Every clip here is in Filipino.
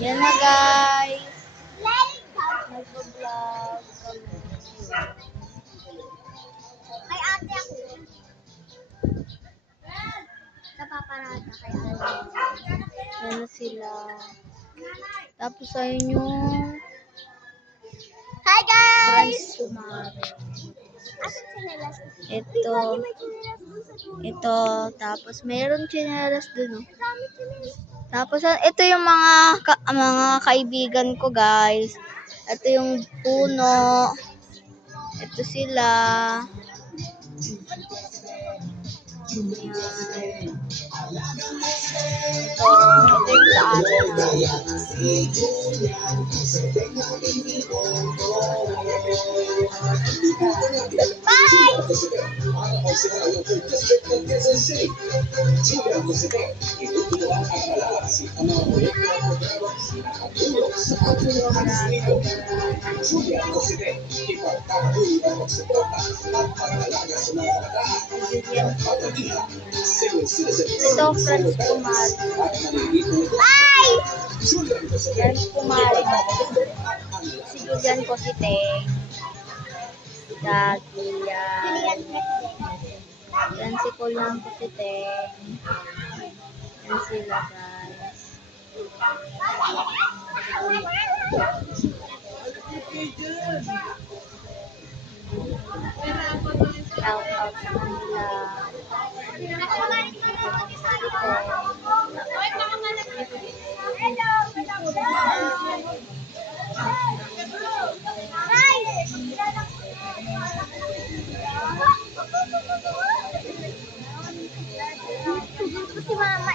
Yan na guys. Nagpo-vlog kami. Kay ate ako. Napaparada kay ate. Yan na sila. Tapos ayun yung Hi guys! Franz Kumare. Asan chinelas? Ito. May chinelas dun sa dulo. Ito. Tapos mayroong tsinelas dun. Oh. Dami chinelas. Tapos ito yung mga kaibigan ko guys. Ito yung puno. Ito sila. Yan. Ito yung sa atin. Ito, Franz Kumare. Bye! Franz Kumare. Si Julian Cositeng. Gagi yan. Yan si Julian Cositeng. Yan sila guys. Shout out sa kanila. Si mama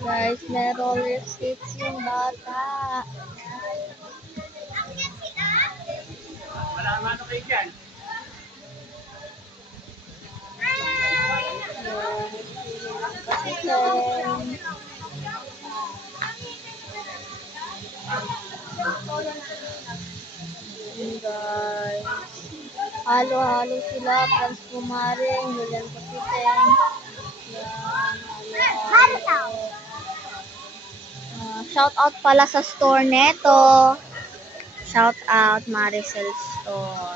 Guys, meron receipts yung bata. Wala nga ano kayo dyan. Cositeng. Yun guys. Halo-halo sila. Franz Kumare, Julian Cositeng. Yan. Halo-halo. Shout out pala sa store neto. Shout out Maricel Store.